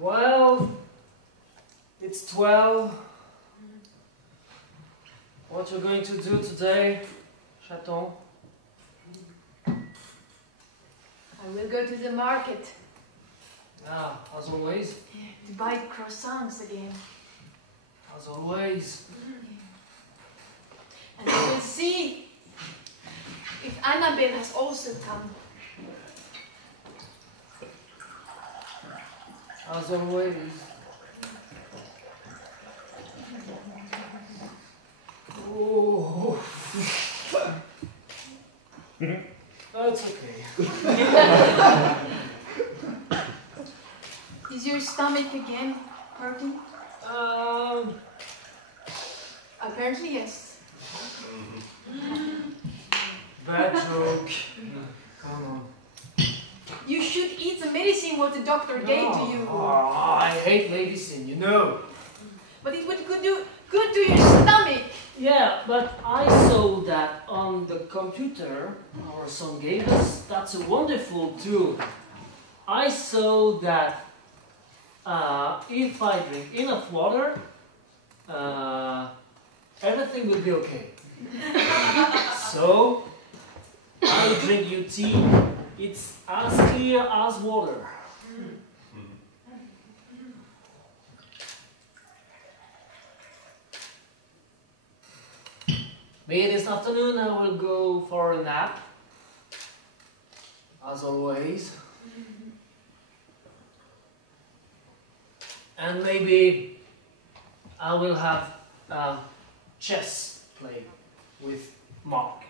Well, it's 12. What you're going to do today, Chaton? I will go to the market. Ah, as always. To buy croissants again. As always. And I will see if Annabelle has also come. As always. Oh. That's okay. Is your stomach again hurting? Apparently yes. Bad joke. Come on. You should eat the medicine what the doctor gave to you. Oh, I hate medicine, you know. But it would do good to your stomach. Yeah, but I saw that on the computer, our son gave us. That's a wonderful tool. I saw that if I drink enough water, everything will be okay. So, I drink you tea It's as clear as water. Maybe this afternoon I will go for a nap, as always. And maybe I will have chess play with Mark,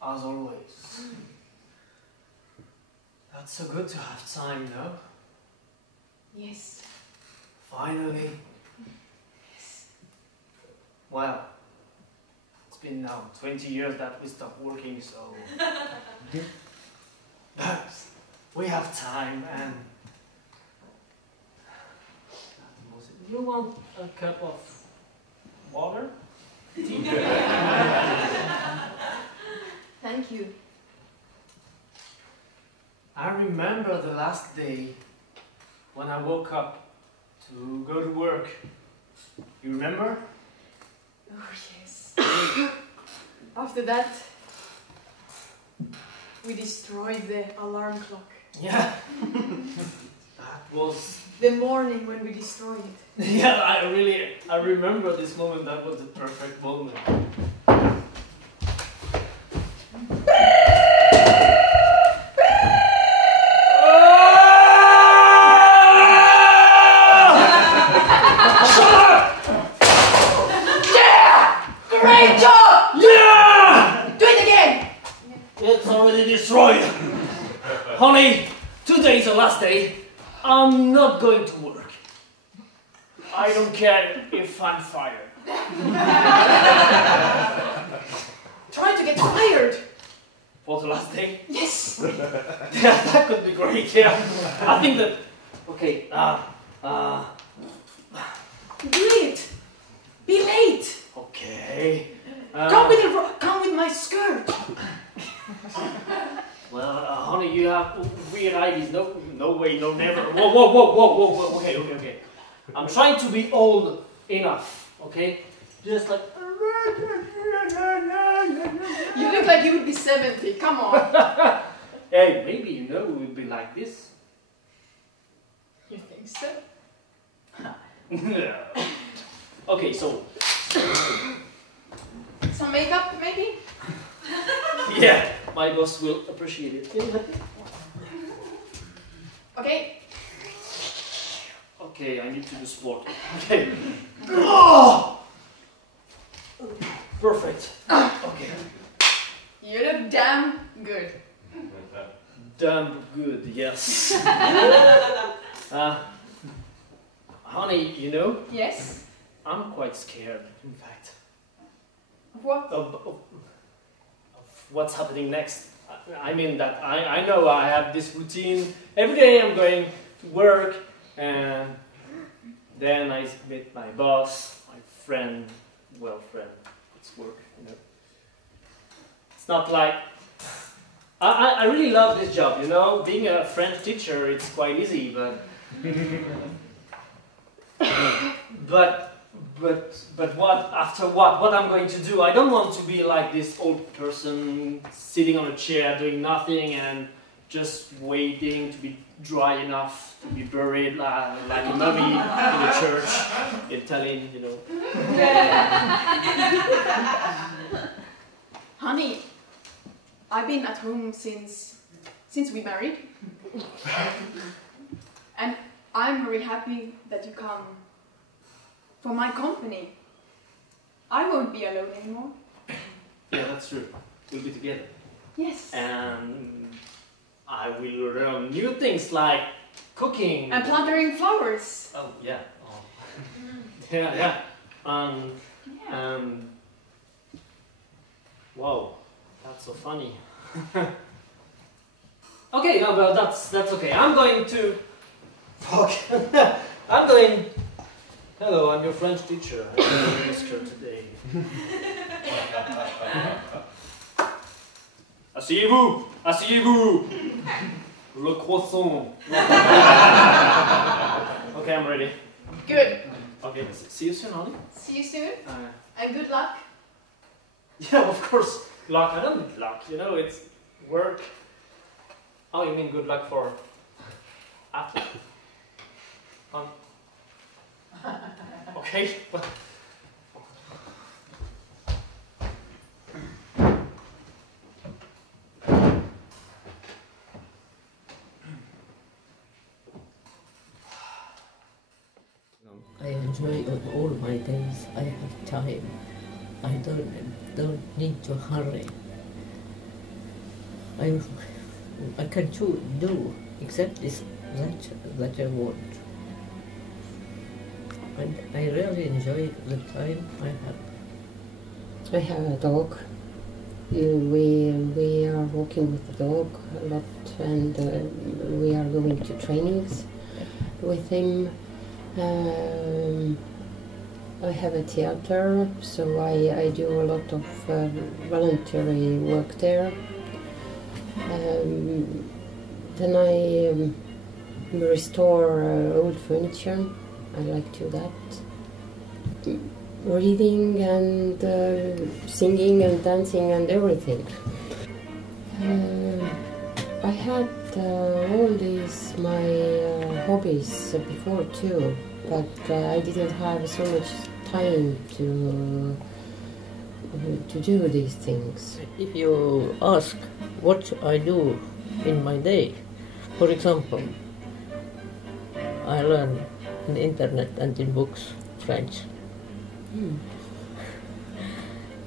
as always. That's so good to have time, no? Yes. Finally. Well, it's been now 20 years that we stopped working, so but we have time. And you want a cup of water? Tea? Thank you. I remember the last day when I woke up to go to work. You remember? Oh, yes. After that, we destroyed the alarm clock. Yeah. That was... The morning when we destroyed it. Yeah, I remember this moment. That was the perfect moment. Great job! Yeah! Do it again! It's already destroyed. Honey, today is the last day. I'm not going to work. I don't care if I'm fired. Try to get fired! For the last day? Yes! Yeah, that could be great, yeah. I think that... Okay, Do it! Be late! okay. Come with my skirt! Well, honey, you have weird ideas. No way, no, never. Whoa. Okay. I'm trying to be old enough, okay? Just like... You look like you would be 70, come on! Hey, maybe, we will be like this. You think so? No. Okay, so... Some makeup, maybe? Yeah, my boss will appreciate it. Okay. Okay, I need to do sport. Okay. Oh! Perfect. Okay. You look damn good. Damn good, yes. Honey, Yes? I'm quite scared, in fact, What? of what's happening next. I mean that I know I have this routine. Every day I'm going to work, and then I meet my boss, my friend, it's work, It's not like... I really love this job, Being a French teacher, it's quite easy, but... But what, after what I'm going to do? I don't want to be like this old person sitting on a chair doing nothing and just waiting to be dry enough to be buried like a mummy in a church in Tallinn, Honey, I've been at home since we married. And I'm very happy that you come for my company. I won't be alone anymore. Yeah, that's true. We'll be together. Yes. And I will learn new things like cooking. And plantering flowers. Oh, yeah. Oh. Yeah. Wow, that's so funny. Okay, no, but that's okay. I'm going to... Fuck. I'm going... Hello, I'm your French teacher. I have a lecture today. Asseyez-vous! Asseyez-vous! Le croissant. Okay, I'm ready. Good. Okay, see you soon, honey. See you soon. And good luck. Yeah, of course. luck. I don't need luck. You know, it's work. Oh, you mean good luck for athlete? Okay. I enjoy all my days. I have time. I don't need to hurry. I can do exactly that I want. And I really enjoy the time I have. I have a dog. We are walking with the dog a lot, and we are going to trainings with him. I have a theater, so I do a lot of voluntary work there. Then I restore old furniture. I like to do that. Reading and singing and dancing and everything. I had all these my hobbies before too, but I didn't have so much time to do these things. If you ask what I do in my day, for example, I learn on the internet and in books French.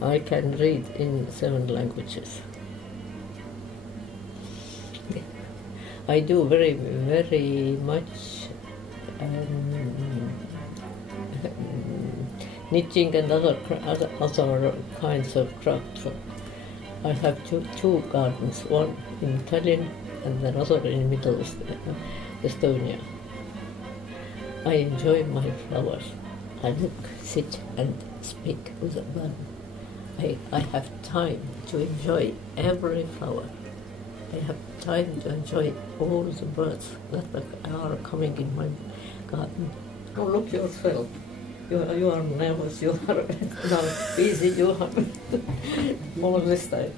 I can read in 7 languages. I do very, very much knitting and other kinds of craft. I have two gardens, one in Tallinn and another in Middle Estonia. I enjoy my flowers. I look, sit and speak with a bird. I have time to enjoy every flower. I have time to enjoy all the birds that are coming in my garden. Oh, look yourself. You are nervous, you are now busy, you have all this time.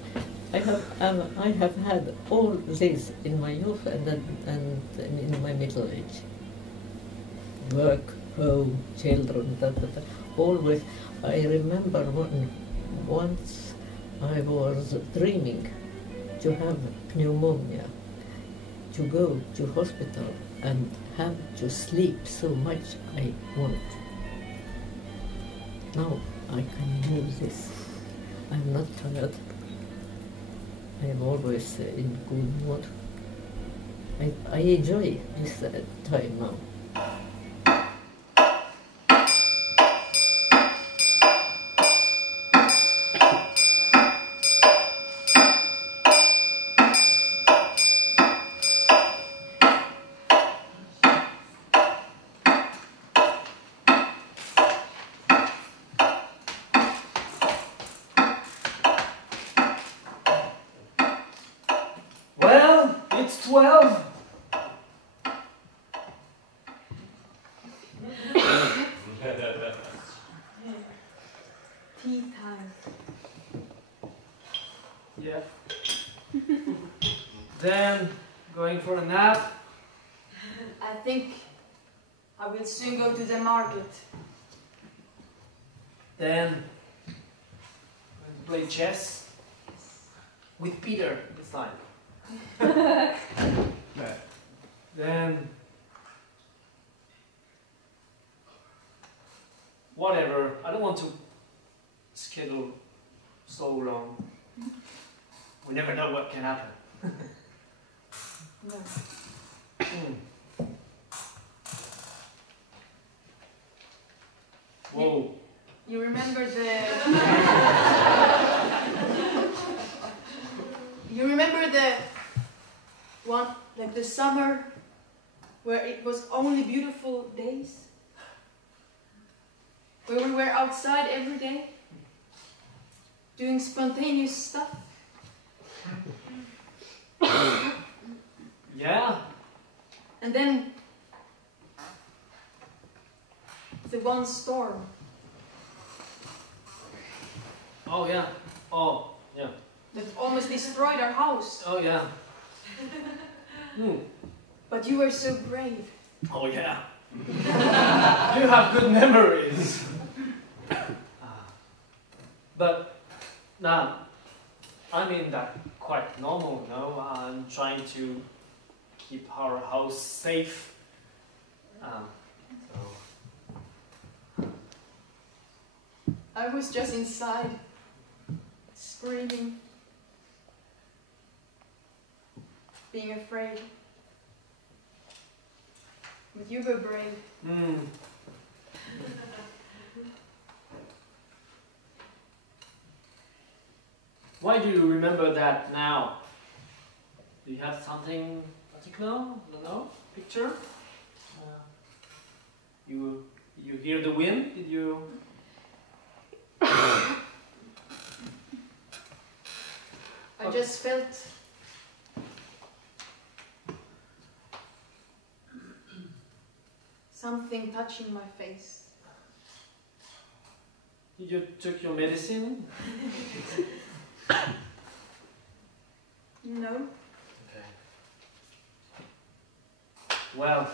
I have had all this in my youth and in my middle age. Work, home, children, always. I remember once I was dreaming to have pneumonia, to go to hospital and have to sleep so much I want. Now I can do this. I'm not tired. I am always in good mood. I enjoy this time now. Well, it's 12. Tea time. Yeah. Then going for a nap. I think I will soon go to the market. Then play chess with Peter this time. Then whatever. I don't want to schedule so long. We never know what can happen. No. Whoa. You remember the one, like the summer where it was only beautiful days? Where we were outside every day doing spontaneous stuff? Yeah. And then the one storm. Oh yeah. Oh yeah. almost destroyed our house. Oh yeah. Hmm. But you were so brave. Oh yeah. You have good memories. But now, I mean that quite normal, no? I'm trying to keep our house safe. So. I was just inside, screaming, being afraid. But you were brave. Mm. Why do you remember that now? Do you have something particular? I don't know. Picture? You hear the wind? Did you? I just felt something touching my face. Did you took your medicine? No. Okay. Well,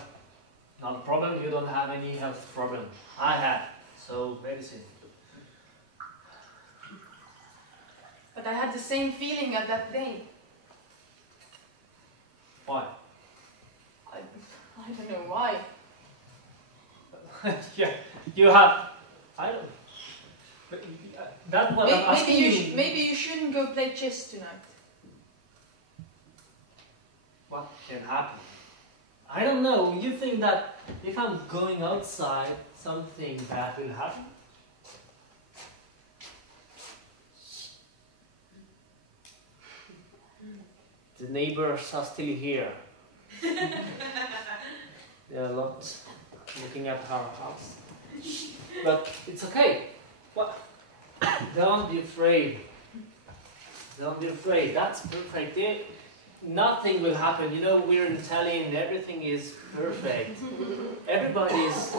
not a problem. You don't have any health problem. I had, so medicine. But I had the same feeling at that day. Why? I don't know why. Yeah, you have. I don't. But, that's what I'm asking you. Maybe you shouldn't go play chess tonight. What can happen? I don't know. You think that if I'm going outside, something bad will happen? The neighbors are still here. They are not looking at our house. But it's okay. What? Don't be afraid. Don't be afraid. That's perfect. Nothing will happen. You know, we're in Tallinn. Everything is perfect. Everybody is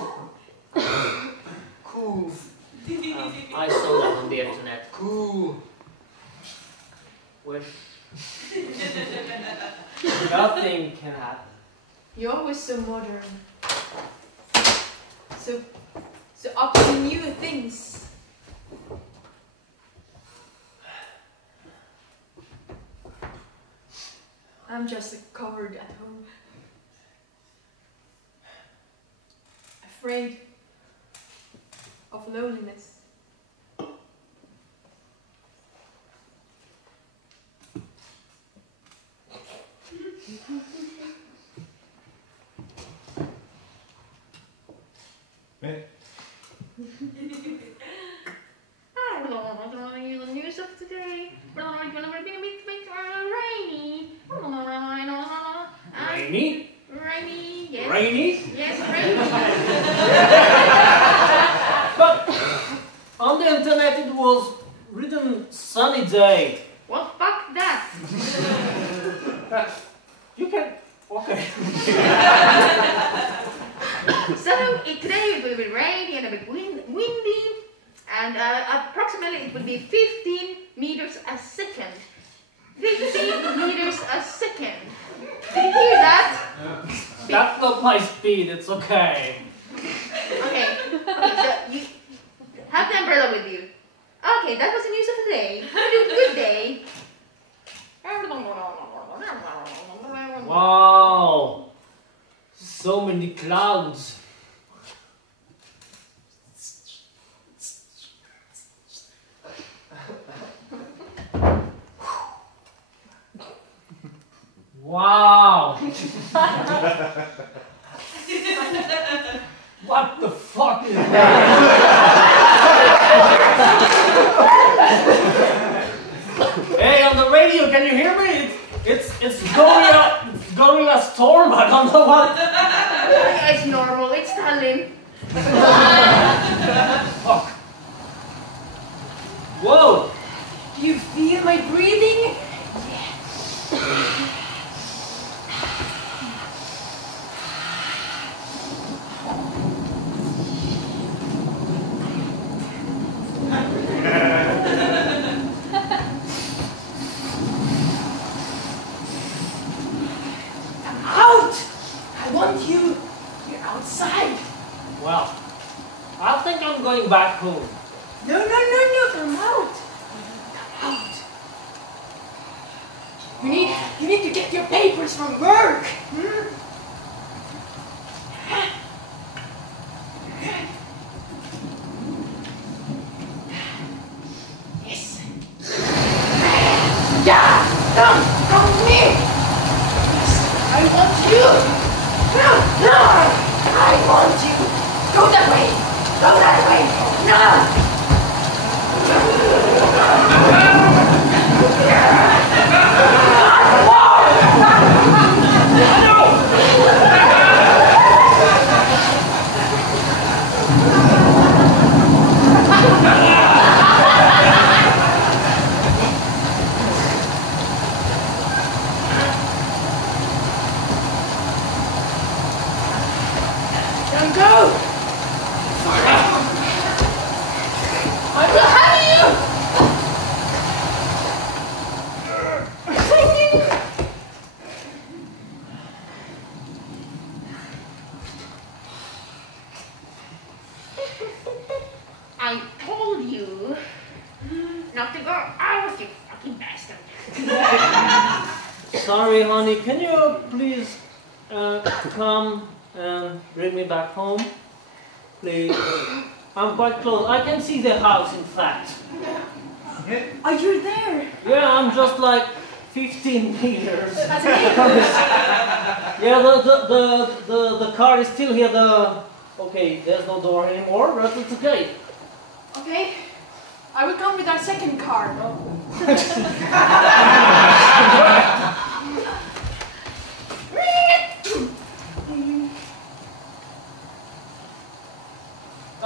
cool. I saw that on the internet. Cool. Wish. Nothing can happen. You're always so modern. So up to new things. I'm just covered at home. Afraid of loneliness. The news of today. It's gonna be a bit rainy. Rainy? Rainy, yes. Rainy? Yes, rainy. But on the internet it was written sunny day. Well, fuck that. You can. Okay. So today it will be rainy and a bit windy, and approximately it will be 15 meters a second. 15 meters a second. Did you hear that? That's not my speed, it's okay. Okay, so you have the umbrella with you. Okay, that was the news of the day. Good day. Wow. So many clouds. Wow. What the fuck is that? Hey, on the radio, can you hear me? It's Gorilla Storm. I don't know what. It's normal. It's Tallinn. Fuck. Whoa. Do you feel my breathing? back home. No, no, no, no, come out. Come out. You need to get your papers from work. Hmm? Yes. Yeah, come me. Yes, I want you. No, no, I want you. Go that way. Go that way. No. Don't go! I will have you! I told you not to go out, you fucking bastard. Sorry, honey. Can you please come and bring me back home? Please. I'm quite close. I can see the house, in fact. Are you there? Yeah, I'm just like 15 meters. That's amazing. Yeah, the car is still here. Okay, there's no door anymore, but it's okay. Okay. I will come with our second car.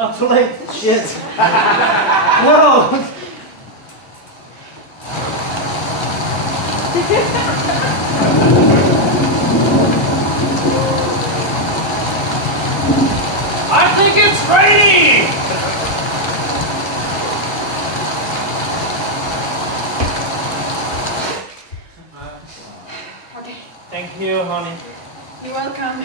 Oh, too late. Shit. No. I think it's raining. Okay. Thank you, honey. You're welcome.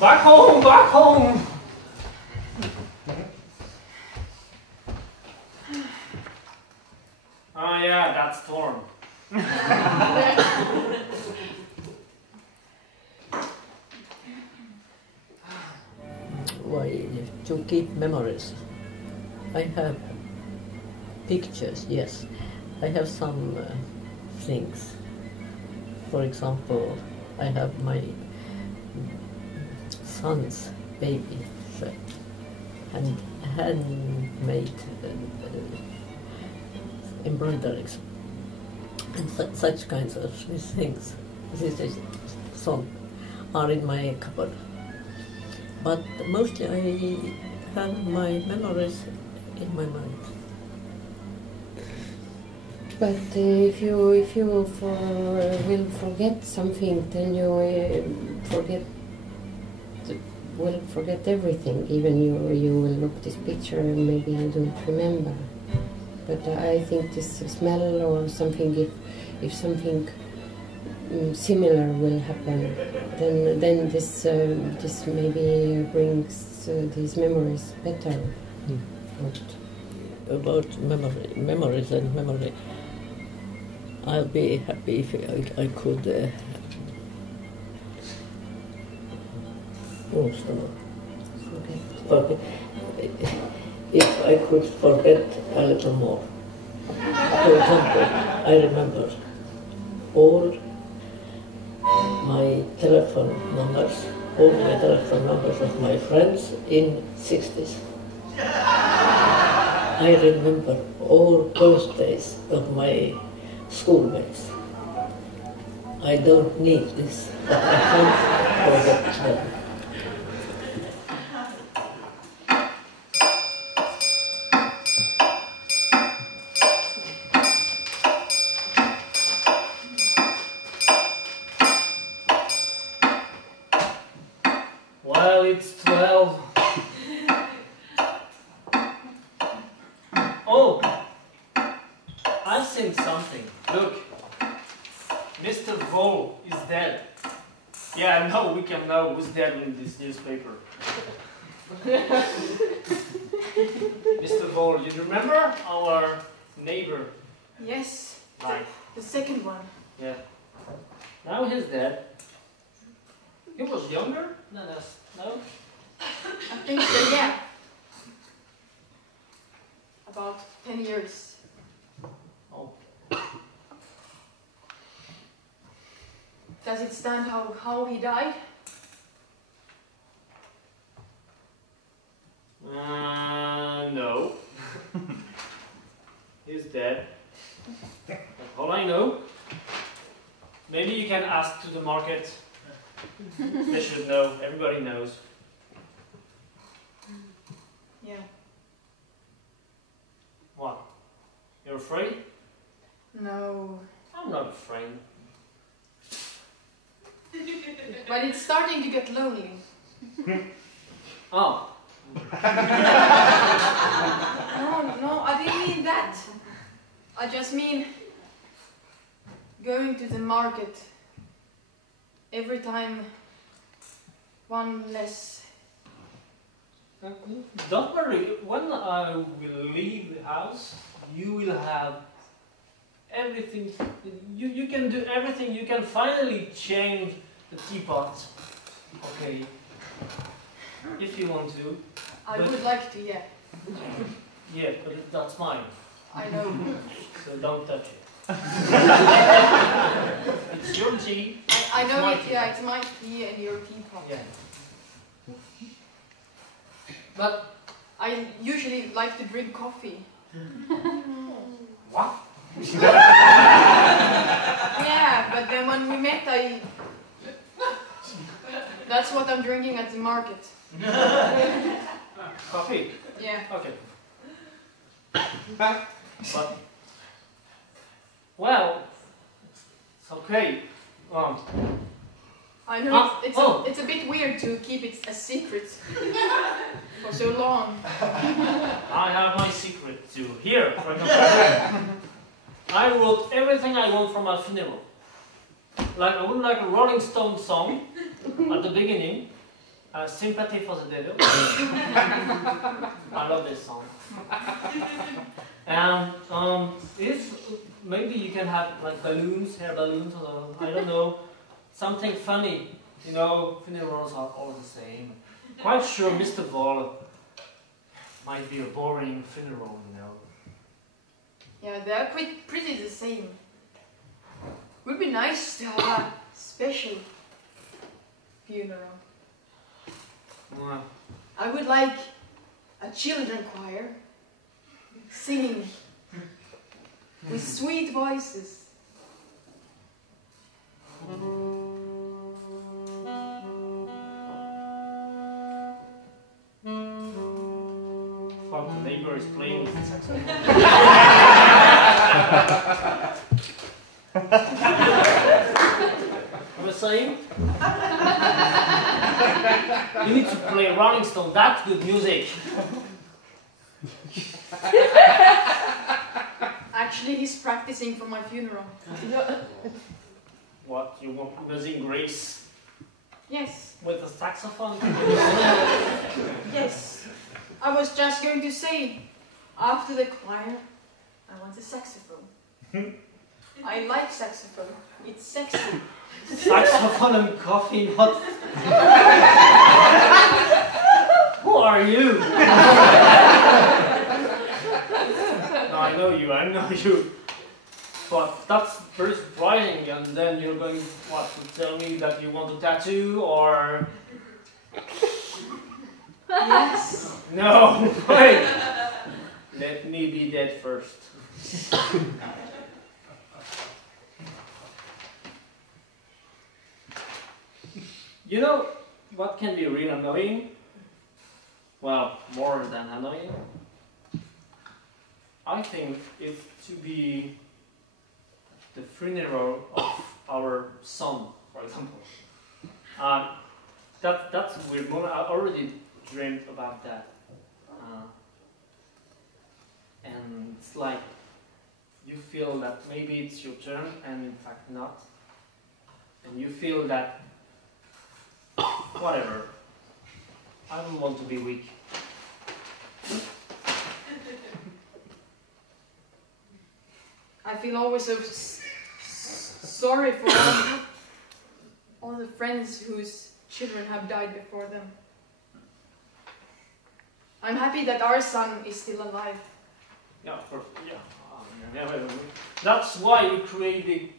Back home, back home. Oh yeah, that storm. Why, to keep memories. I have pictures, yes. I have some things. For example, I have my son's baby shirt and handmade embroideries and such kinds of things. This is some are in my cupboard. But mostly I have my memories in my mind. But if you will forget something, then you will forget everything. Even you will look this picture and maybe you don't remember. But I think this smell or something, if something similar will happen, then this maybe brings these memories better. About memories and memory, I'll be happy if I could forget. If I could forget a little more. For example, I remember all my telephone numbers of my friends in 60s. I remember all birthdays of my schoolmates. I don't need this, but I can't forget them. Well, it's 12. Oh, I've seen something. Look, Mr. Vole is dead. Yeah, no, we can know who's dead in this newspaper. Mr. Vol, you remember our neighbor? Yes, Like, the second one. yeah. Now he's dead. He was younger than us, no? I think so, yeah. About 10 years. Oh. Does it stand how he died? No. He's dead. That's all I know. Maybe you can ask to the market. They should know. Everybody knows. Yeah. What? You're afraid? No. I'm not afraid. But it's starting to get lonely. Oh. No, I didn't mean that. I just mean going to the market every time one less. Don't worry. When I will leave the house, you will have everything. You can do everything. You can finally change the teapot. Okay. If you want to. I would like to, yeah. Yeah, but that's mine. I know. So don't touch it. It's your tea. I know My it, tea. yeah, it's my tea and your teapot. Yeah. But I usually like to drink coffee. what? Yeah, but then when we met, that's what I'm drinking at the market. Coffee. Yeah. Okay. But well, it's okay. I know oh. it's a bit weird to keep it a secret for so long. I have my secret too. Here, for example. I wrote everything I want for my funeral. Like I would like a Rolling Stone song at the beginning. Sympathy for the Devil. I love this song. And if maybe you can have like balloons, hair balloons, or I don't know, something funny. You know, funerals are all the same. Quite sure Mr. Vol might be a boring funeral, you know. Yeah, they're quite pretty the same. Would be nice to have a special funeral. Well, I would like a children choir singing with sweet voices. fuck, the neighbor is playing with the saxophone. I was saying? You need to play Rolling Stone, that's good music. Actually, he's practicing for my funeral. What, you want Amazing Grace Yes, with a saxophone? yes. I was just going to say, after the choir, I want a saxophone. I like saxophone. It's sexy. Saxophone and coffee, what? Who are you? No, I know you. But that's very surprising, and then you're going, what, to tell me that you want a tattoo, or... Yes. No, wait! Let me be dead first. You know what can be really annoying? Well, more than annoying. I think it's to be the funeral of our son, for example. That's a weird moment. I already dreamed about that. And it's like you feel that maybe it's your turn and in fact not. And you feel that Whatever. I don't want to be weak. I feel always so sorry for all the friends whose children have died before them. I'm happy that our son is still alive. Yeah, that's why we created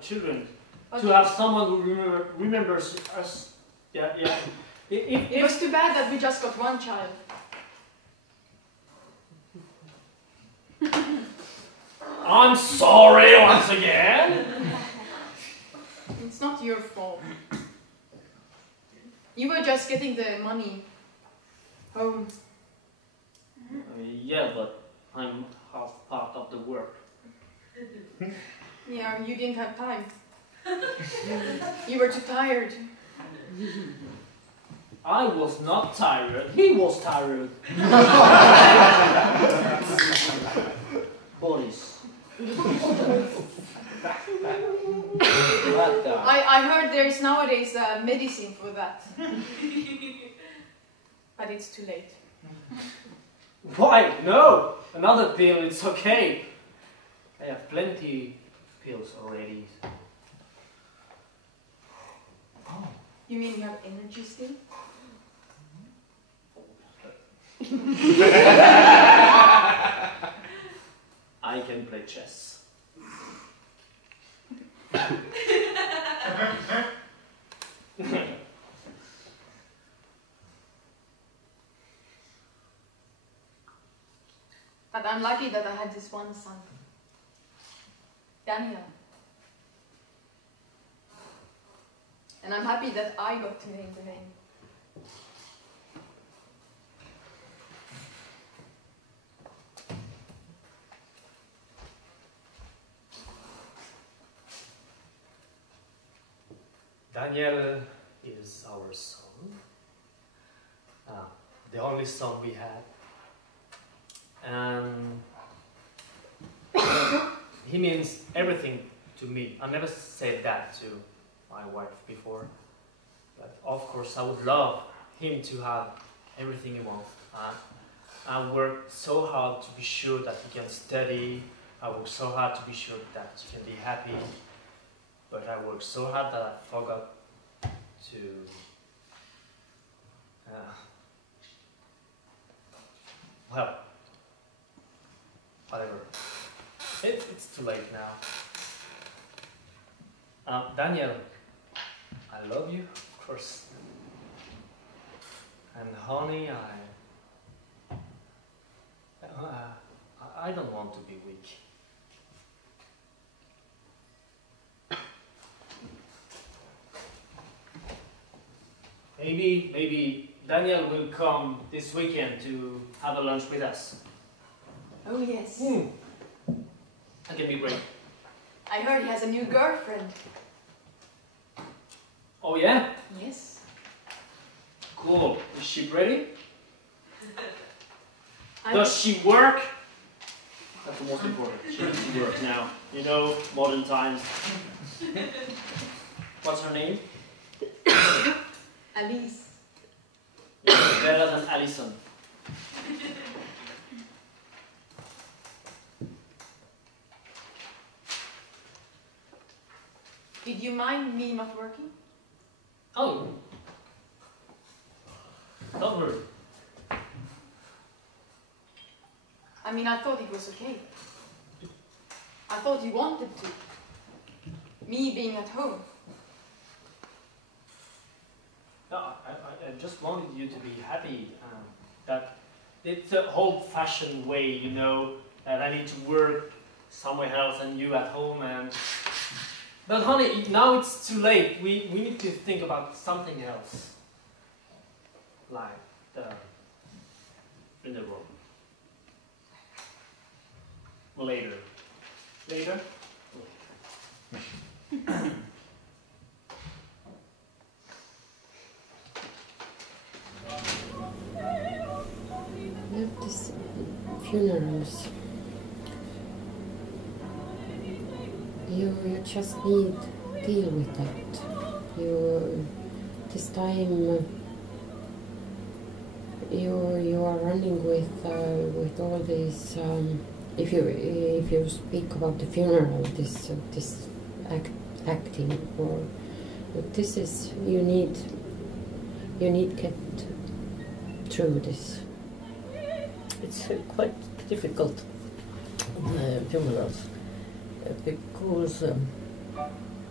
children. But To have someone who remembers us. Yeah. it was too bad that we just got one child. I'm sorry once again. It's not your fault. You were just getting the money home. Yeah, but I'm half part of the work. Yeah, you didn't have time. You were too tired. I was not tired. He was tired. Boris. That guy. I heard there's nowadays a medicine for that. But it's too late. Why? No! Another pill, it's okay. I have plenty pills already. You mean you have energy still? I can play chess. But I'm lucky that I had this one son, Daniel. And I'm happy that I got to name the name. Daniel is our son. The only son we had. And he means everything to me. I never said that to my wife before. But of course I would love him to have everything he wants. I work so hard to be sure that he can study. I work so hard to be sure that he can be happy. But I worked so hard that I forgot to well, whatever. It's too late now. Daniel, I love you, of course. And honey, I don't want to be weak. Maybe Daniel will come this weekend to have a lunch with us. Oh yes. That can be great. I heard he has a new girlfriend. Oh yeah? Yes. Cool. Is she pretty? I'm- Does she work? That's the most important. She needs to work now. You know, modern times. What's her name? Alice. Yeah, better than Alison. Did you mind me not working? Oh. Don't worry. I mean, I thought it was okay. I thought you wanted to. Me being at home. No, I just wanted you to be happy. That it's the old-fashioned way, you know, that I need to work somewhere else and you at home. But honey, now it's too late. We need to think about something else, like the room. Later. Later. Not these funerals. You just need to deal with that. this time you are running with all these. If you speak about the funeral, this acting, or this is you need get through this. It's quite difficult funerals because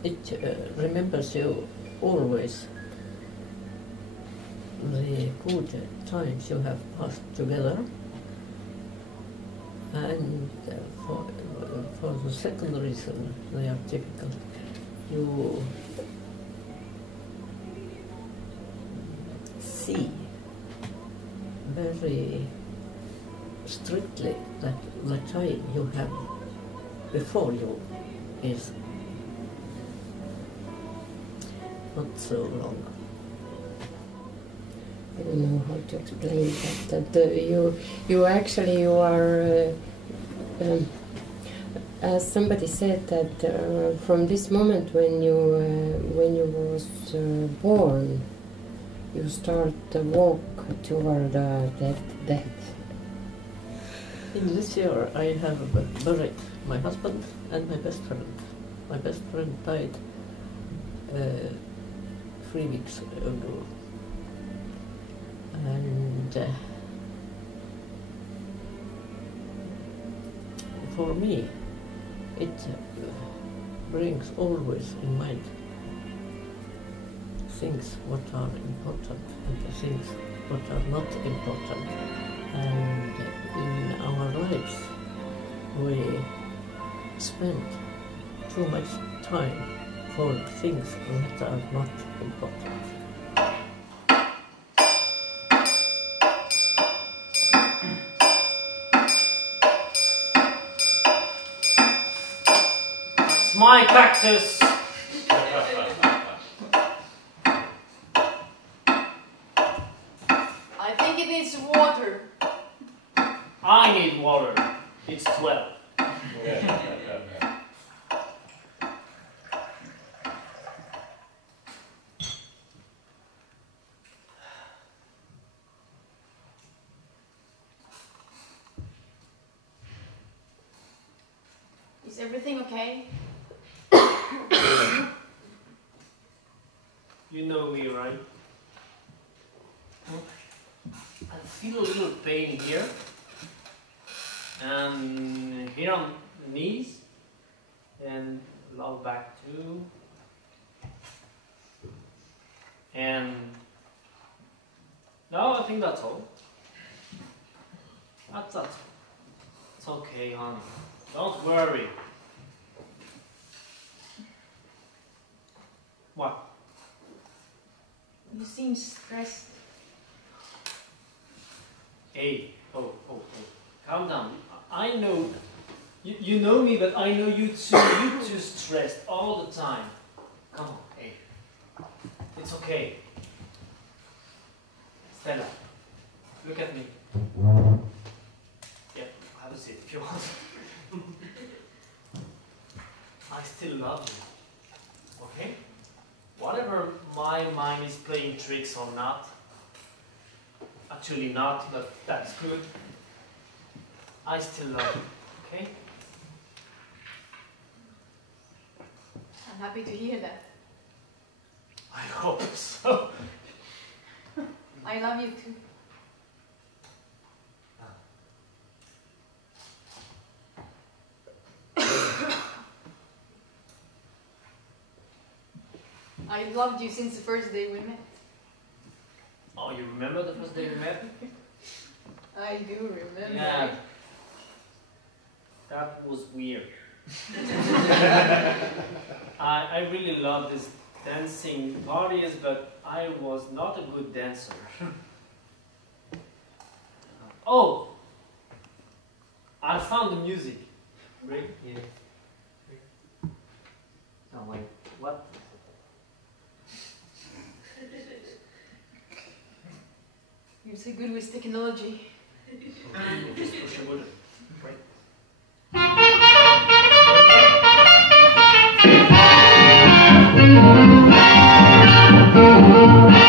it remembers you always the good times you have passed together, and for the second reason they are difficult. You see very strictly that the time you have before you is not so long. I don't know how to explain that you actually are as somebody said that from this moment when you was born, you start the walk toward death. In this year I have buried my husband and my best friend. My best friend died 3 weeks ago. And for me, it brings always in mind things what are important and the things what are not important. And in our lives, we spend too much time for things that are not important. My cactus. I think it needs water. I need water. It's 12. Is everything okay? You know me, right? I feel a little pain here. And here on the knees. And low back too. And no, I think that's all. That's all. It's okay, honey. Don't worry. What? You seem stressed. Hey, oh. Calm down. I know, you know me, but I know you too. You too stressed all the time. Come on, hey. It's okay. Stand up. Look at me. Yeah, have a seat if you want. I still love you. Okay? Whatever my mind is playing tricks or not, actually not, but that's good. I still love you, okay? I'm happy to hear that. I hope so. I love you too. I loved you since the first day we met. Oh, you remember the first day we met? I do remember. Yeah. That was weird. I really love these dancing parties, but I was not a good dancer. Oh! I found the music. Right here. No, wait. What? You're so good with technology. Just push a button. Right. Thank you.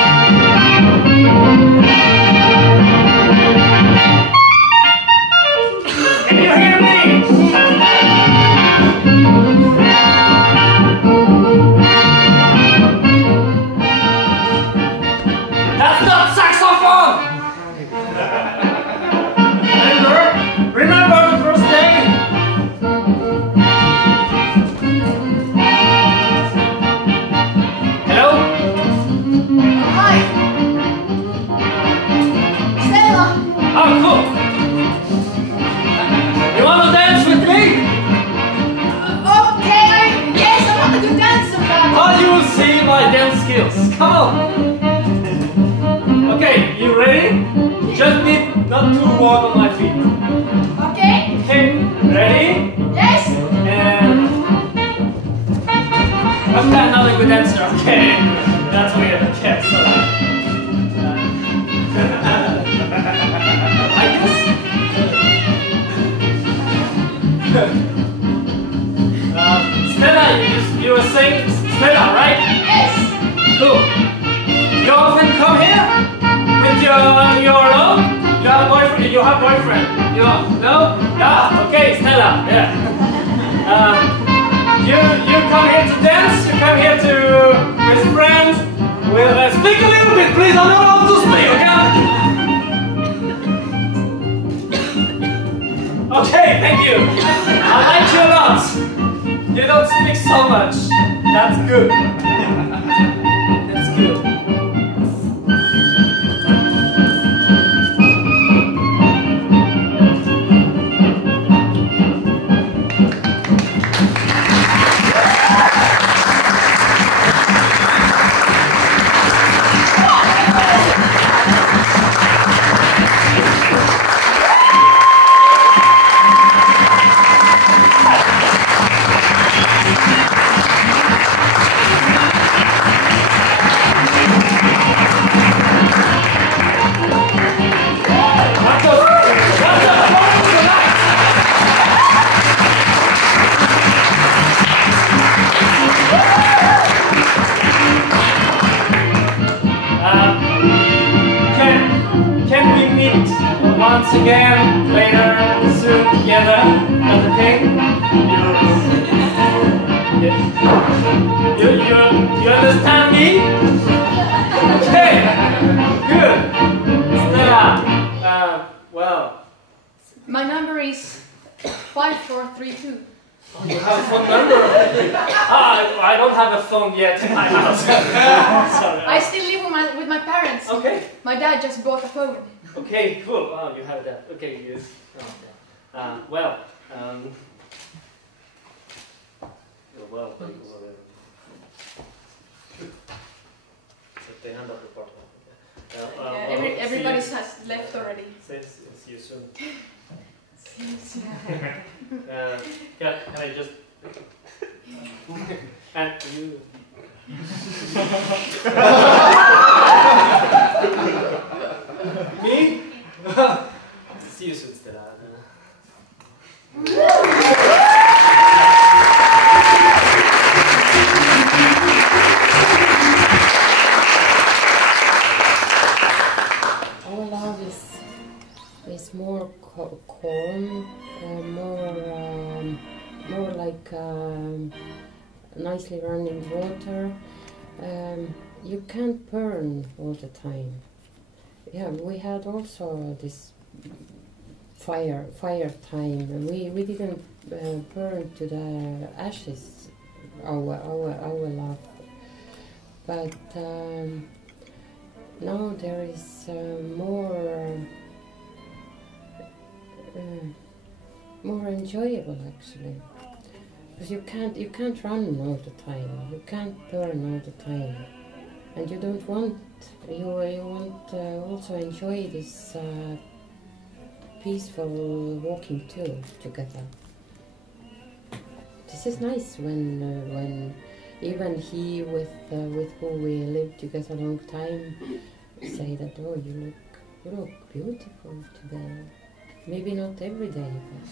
walk on my feet. Okay? Okay, ready? Yes? And I'm not a good dancer. Okay, that's weird. Okay, sorry. I guess. Stella, you were saying Stella, right? Yes. Cool. You often come here with your alone? You have boyfriend? You have boyfriend? You no? Ah, okay, Stella. Yeah. You come here to dance. You come here to with friends. We'll speak a little bit, please. I don't know how to speak. Okay. Okay, thank you. I like you a lot. You don't speak so much. That's good. That's good. Can we meet once again later soon together? That's okay? You understand me? Okay, good. Stella, well. My number is 5432. You have a phone number? I don't have a phone yet in my house. Sorry. I still live with my parents. Okay. My dad just bought a phone. Okay, cool. Oh, you have that. Okay, yes. Okay. Well, well, they hand up the part. Everybody has left already. See you soon. Can I just and you me? See you soon, Stella. Our love is more calm, more like nicely running water. You can't burn all the time. Yeah, we had also this fire time. We didn't burn to the ashes our love, but now there is more enjoyable actually, because you can't run all the time, you can't burn all the time, and you don't want you want also enjoy this peaceful walking too together. This is nice when even he with who we lived together a long time say that, oh, you look beautiful today. Maybe not every day, but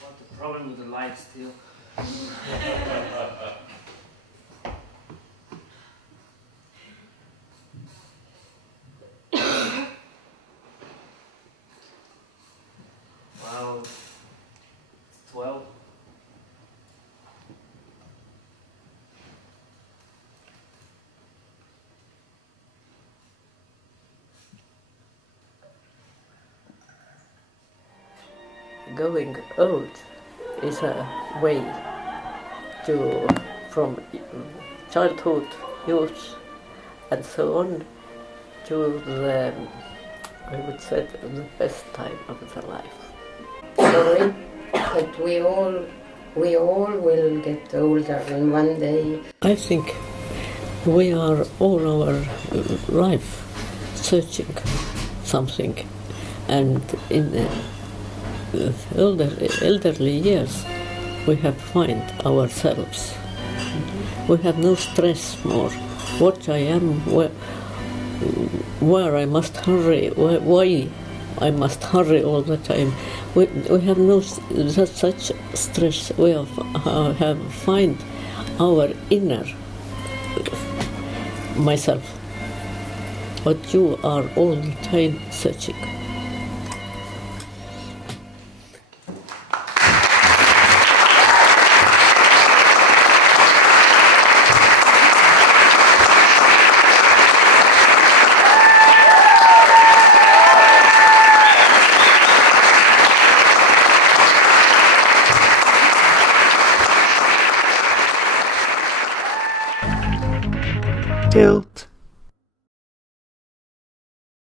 What's the problem with the light still? Well, it's 12. Going old is a way to, from childhood, youth, and so on, to the, I would say, the best time of the life. sorry, but we all will get older, and one day I think We are all our life searching something, and in the elderly years we have find ourselves. We have no stress more. What I am, where I must hurry, why I must hurry all the time. We have no such stress. We have find our inner myself. But you are all the time searching.